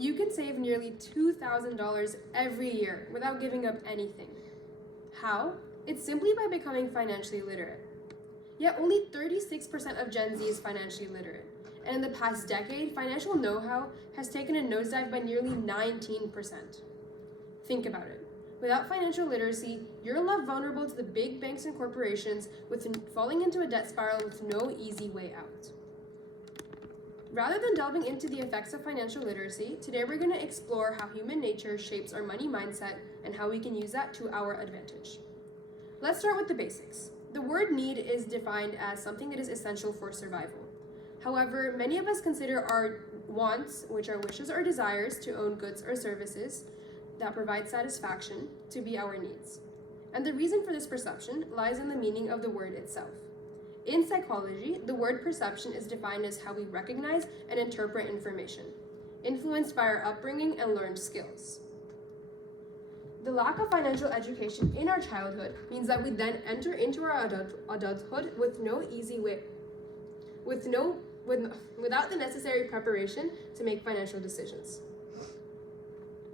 You can save nearly $2,000 every year without giving up anything. How? It's simply by becoming financially literate. Yet only 36% of Gen Z is financially literate. And in the past decade, financial know-how has taken a nosedive by nearly 19%. Think about it. Without financial literacy, you're left vulnerable to the big banks and corporations, with falling into a debt spiral with no easy way out. Rather than delving into the effects of financial literacy, today we're going to explore how human nature shapes our money mindset and how we can use that to our advantage. Let's start with the basics. The word need is defined as something that is essential for survival. However, many of us consider our wants, which are wishes or desires to own goods or services that provide satisfaction, to be our needs. And the reason for this perception lies in the meaning of the word itself. In psychology, the word perception is defined as how we recognize and interpret information, influenced by our upbringing and learned skills. The lack of financial education in our childhood means that we then enter into our adulthood without the necessary preparation to make financial decisions.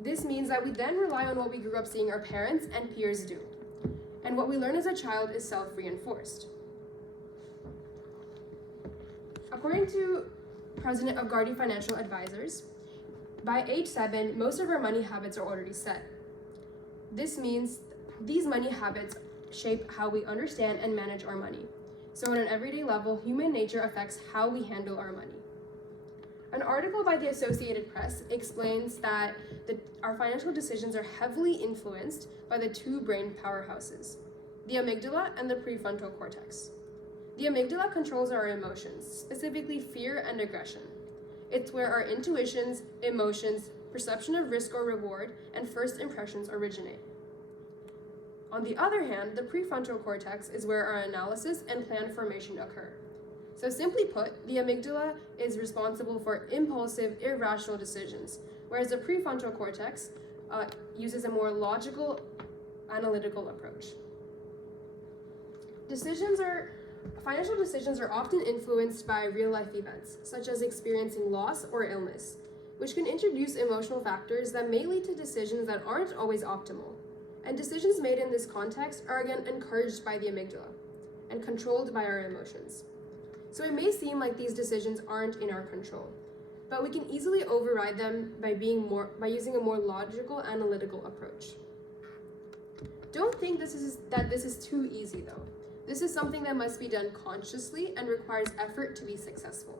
This means that we then rely on what we grew up seeing our parents and peers do, and what we learn as a child is self-reinforced. According to President of Guardian Financial Advisors, by age 7, most of our money habits are already set. This means these money habits shape how we understand and manage our money. So on an everyday level, human nature affects how we handle our money. An article by the Associated Press explains that our financial decisions are heavily influenced by the two brain powerhouses, the amygdala and the prefrontal cortex. The amygdala controls our emotions, specifically fear and aggression. It's where our intuitions, emotions, perception of risk or reward, and first impressions originate. On the other hand, the prefrontal cortex is where our analysis and plan formation occur. So simply put, the amygdala is responsible for impulsive, irrational decisions, whereas the prefrontal cortex uses a more logical, analytical approach. Financial decisions are often influenced by real-life events, such as experiencing loss or illness, which can introduce emotional factors that may lead to decisions that aren't always optimal. And decisions made in this context are again encouraged by the amygdala and controlled by our emotions. So it may seem like these decisions aren't in our control, but we can easily override them by using a more logical, analytical approach. Don't think this is too easy though. This is something that must be done consciously and requires effort to be successful.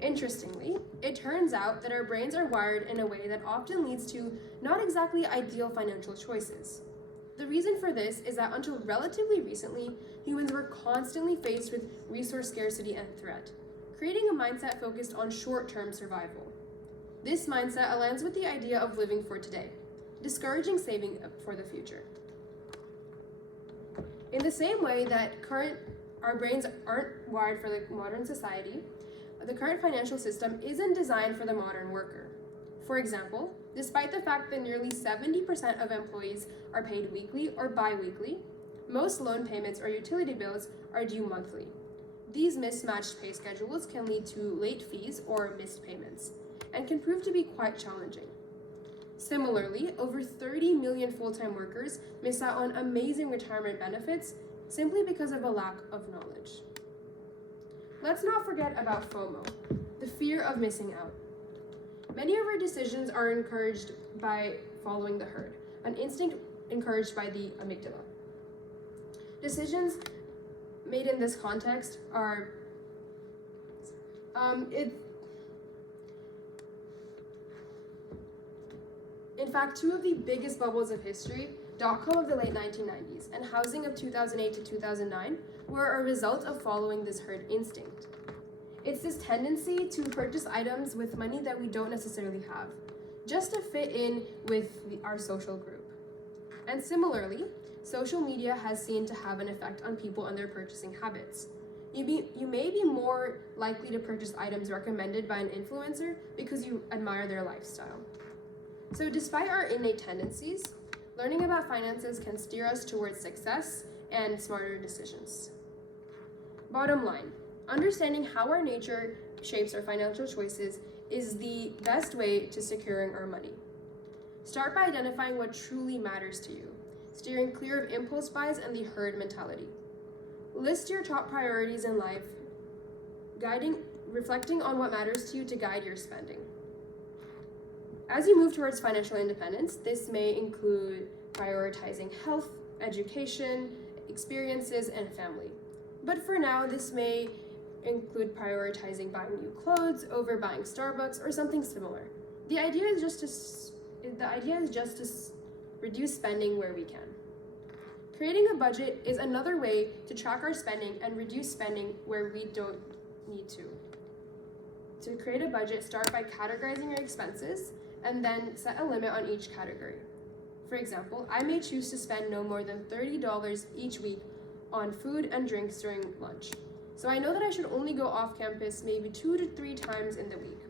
Interestingly, it turns out that our brains are wired in a way that often leads to not exactly ideal financial choices. The reason for this is that until relatively recently, humans were constantly faced with resource scarcity and threat, creating a mindset focused on short-term survival. This mindset aligns with the idea of living for today, discouraging saving for the future. In the same way that our brains aren't wired for the modern society, the current financial system isn't designed for the modern worker. For example, despite the fact that nearly 70% of employees are paid weekly or bi-weekly, most loan payments or utility bills are due monthly. These mismatched pay schedules can lead to late fees or missed payments, and can prove to be quite challenging. Similarly, over 30 million full-time workers miss out on amazing retirement benefits simply because of a lack of knowledge. Let's not forget about FOMO, the fear of missing out. Many of our decisions are encouraged by following the herd, an instinct encouraged by the amygdala. Decisions made in this context are in fact, two of the biggest bubbles of history, dot-com of the late 1990s and housing of 2008 to 2009, were a result of following this herd instinct. It's this tendency to purchase items with money that we don't necessarily have, just to fit in with our social group. And similarly, social media has seen to have an effect on people and their purchasing habits. You may be more likely to purchase items recommended by an influencer because you admire their lifestyle. So despite our innate tendencies, learning about finances can steer us towards success and smarter decisions. Bottom line, understanding how our nature shapes our financial choices is the best way to securing our money. Start by identifying what truly matters to you, steering clear of impulse buys and the herd mentality. List your top priorities in life, reflecting on what matters to you to guide your spending. As you move towards financial independence, this may include prioritizing health, education, experiences, and family. But for now, this may include prioritizing buying new clothes over buying Starbucks or something similar. The idea is just to reduce spending where we can. Creating a budget is another way to track our spending and reduce spending where we don't need to. To create a budget, start by categorizing your expenses and then set a limit on each category. For example, I may choose to spend no more than $30 each week on food and drinks during lunch. So I know that I should only go off campus maybe 2 to 3 times in the week.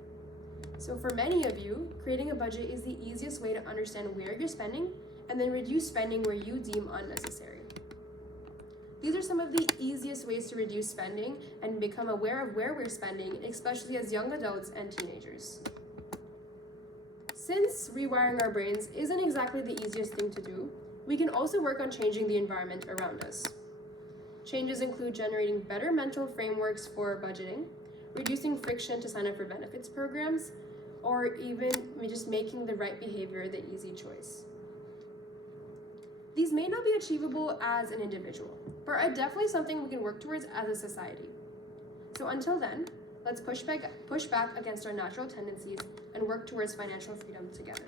So for many of you, creating a budget is the easiest way to understand where you're spending and then reduce spending where you deem unnecessary. These are some of the easiest ways to reduce spending and become aware of where we're spending, especially as young adults and teenagers. Since rewiring our brains isn't exactly the easiest thing to do, we can also work on changing the environment around us. Changes include generating better mental frameworks for budgeting, reducing friction to sign up for benefits programs, or even just making the right behavior the easy choice. These may not be achievable as an individual, but are definitely something we can work towards as a society. So until then, let's push back against our natural tendencies and work towards financial freedom together.